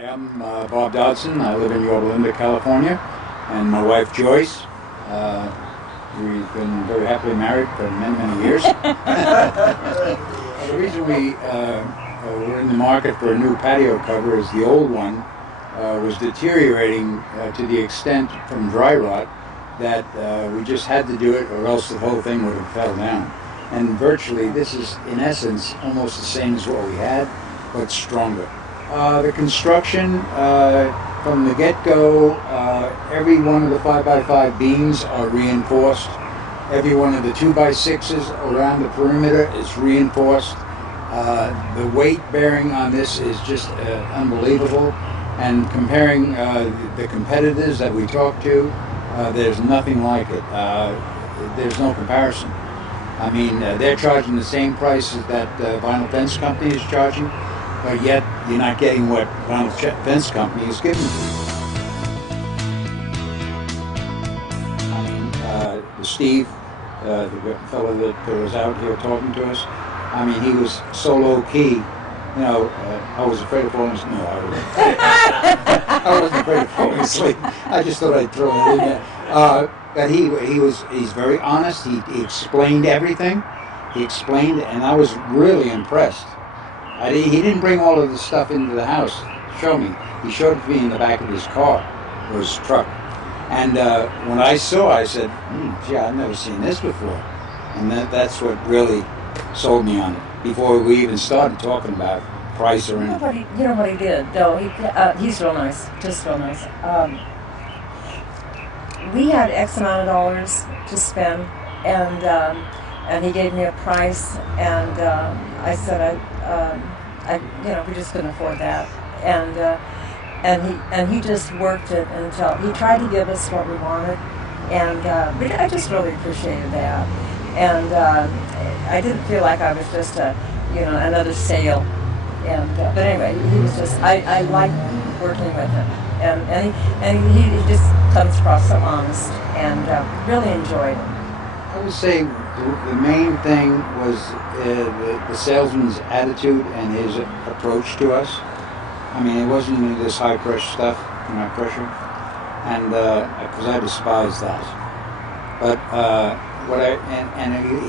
Hi, I'm Bob Dodson. I live in Yorba Linda, California, and my wife Joyce. We've been very happily married for many, many years. The reason we were in the market for a new patio cover is the old one was deteriorating to the extent from dry rot that we just had to do it, or else the whole thing would have fell down. And virtually, this is in essence almost the same as what we had, but stronger. The construction from the get-go, every one of the 5x5 beams are reinforced. Every one of the 2x6s around the perimeter is reinforced. The weight bearing on this is just unbelievable. And comparing the competitors that we talk to, there's nothing like it. There's no comparison. I mean, they're charging the same price that vinyl fence company is charging, but yet you're not getting what vinyl fence company is giving you. I mean, Steve, the fellow that was out here talking to us, I mean, he was so low key. You know, I was afraid of falling asleep. No, I wasn't afraid of falling asleep. I just thought I'd throw it in there. But he's very honest. He explained everything. He explained, and I was really impressed. He didn't bring all of the stuff into the house to show me. He showed it to me in the back of his car, or his truck. And when I saw, I said, gee, I've never seen this before. And that's what really sold me on it, before we even started talking about price or anything. You know what he did, though? He's real nice, just real nice. We had X amount of dollars to spend, and he gave me a price, and I said, we just couldn't afford that, and he just worked it until he tried to give us what we wanted, and I just really appreciated that, and I didn't feel like I was just another sale, but anyway, he was just I liked working with him, and he just comes across so honest, and really enjoyed it. I would say the main thing was the salesman's attitude and his approach to us. I mean, it wasn't any of this high pressure stuff, pressure, and because I despise that. But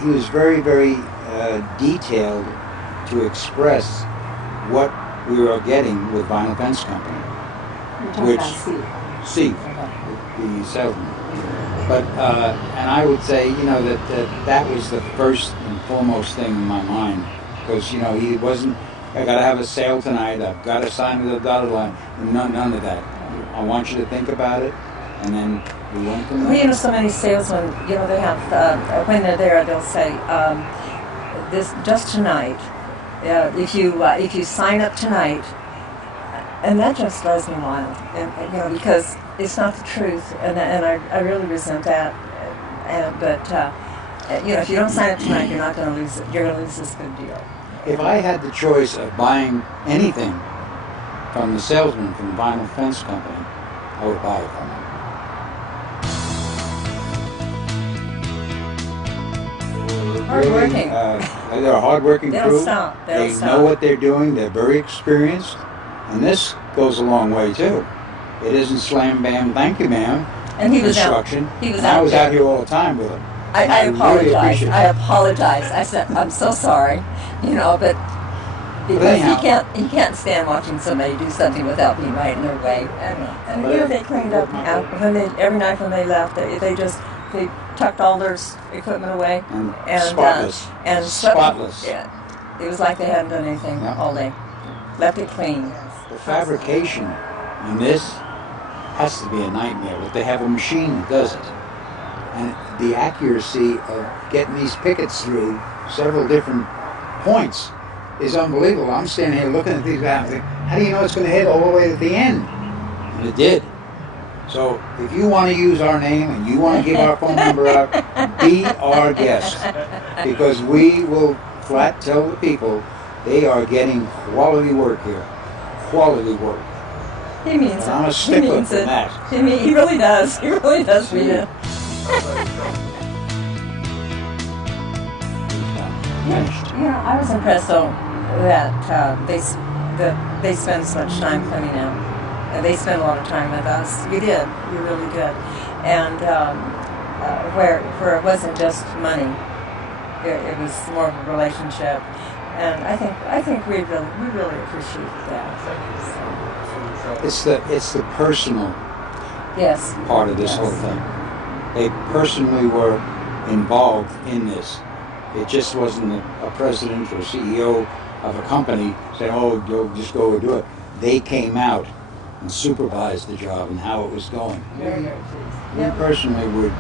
he was very, very detailed to express what we were getting with Vinyl Fence Company, which Steve, the salesman. But and I would say, that was the first and foremost thing in my mind, because he wasn't. I got to have a sale tonight. I've got to sign with the dotted line. None of that. I want you to think about it, and then we went from there. Well, so many salesmen, they have when they're there, they'll say, "This just tonight. If you sign up tonight," and that just drives me wild. And because it's not the truth, and I really resent that. But if you don't sign up tonight, you're not going to lose it. You're going to lose this good deal. If I had the choice of buying anything from the salesman from the Vinyl Fence Company, I would buy it from him. Hardworking. They're a hardworking crew. They don't stop. They know what they're doing. They're very experienced, and this goes a long way too. It isn't slam bam, thank you ma'am. And he was construction. He was I was out here all the time with him. I apologize. I apologize. I said, I'm so sorry, but because he can't stand watching somebody do something without being right in their way. And they cleaned up every night when they left. They tucked all their equipment away and spotless. Spotless. Yeah, it was like they hadn't done anything all day. Left it clean. The fabrication in this has to be a nightmare, but they have a machine that does it. And the accuracy of getting these pickets through several different points is unbelievable. I'm standing here looking at these guys and thinking, how do you know it's going to hit all the way to the end? And it did. So if you want to use our name and you want to give our phone number out, be our guest. Because we will flat tell the people they are getting quality work here. Quality work. He means it. I'm a stickler for that. He really does. He really does mean it. I was impressed though that the they spend so much time coming in. And they spend a lot of time with us. You did. You really did. And where it wasn't just money. It was more of a relationship. And I think we really appreciate that. So. It's the personal Yes. part of this Yes. whole thing. They personally were involved in this. It just wasn't a president or CEO of a company saying, "Oh, just go and do it." They came out and supervised the job and how it was going. Very, very pleased. We personally would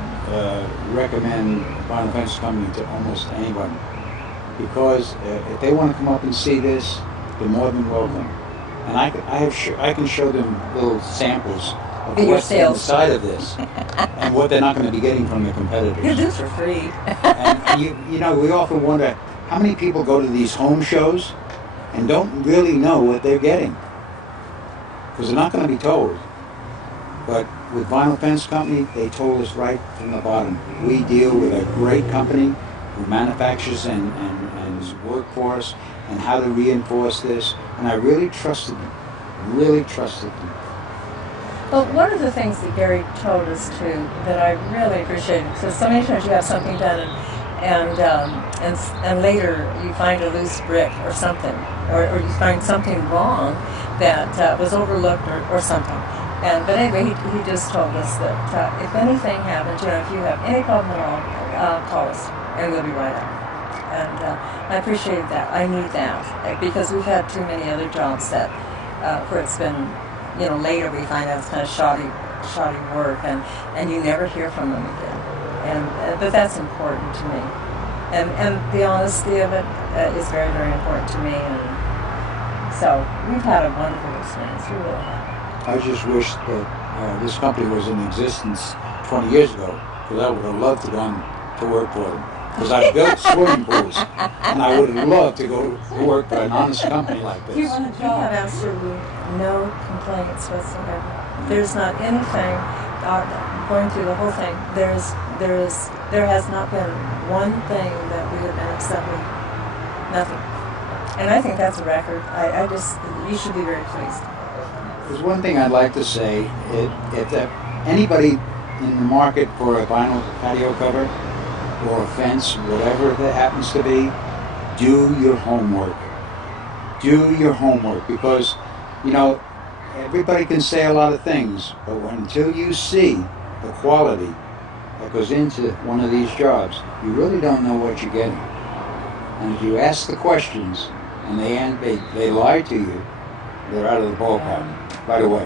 recommend Vinyl Fence Company to almost anyone, because if they want to come up and see this, they're more than welcome. And I can show them little samples of Your what's sales. inside of this and what they're not going to be getting from the competitors. You do for free. And you know, we often wonder how many people go to these home shows and don't really know what they're getting, because they're not going to be told. But with Vinyl Fence Company, they told us right from the bottom. We deal with a great company who manufactures and work for us, and how to reinforce this. And I really trusted them. Really trusted them. Well, one of the things that Gary told us too that I really appreciated, because so many times you have something done and later you find a loose brick or something, or you find something wrong that was overlooked or something. But anyway, he just told us that if anything happens, if you have any problem at all, call us and we'll be right out. And I appreciated that. I need that, because we've had too many other jobs that where it's been, later we find out it's kind of shoddy work, and you never hear from them again. But that's important to me. And the honesty of it is very, very important to me. And so we've had a wonderful experience. We really have. I just wish that this company was in existence 20 years ago, because I would have loved to go to work for them. Because I built swimming pools, and I would have loved to go to work for an honest company like this. We have absolutely no complaints whatsoever. There's not anything going through the whole thing. There has not been one thing that we have been upset with. Nothing. And I think that's a record. You should be very pleased. There's one thing I'd like to say. If anybody in the market for a vinyl patio cover or a fence, whatever that happens to be, do your homework. Do your homework, because, everybody can say a lot of things, but until you see the quality that goes into one of these jobs, you really don't know what you're getting. And if you ask the questions and they lie to you, they're out of the ballpark right away.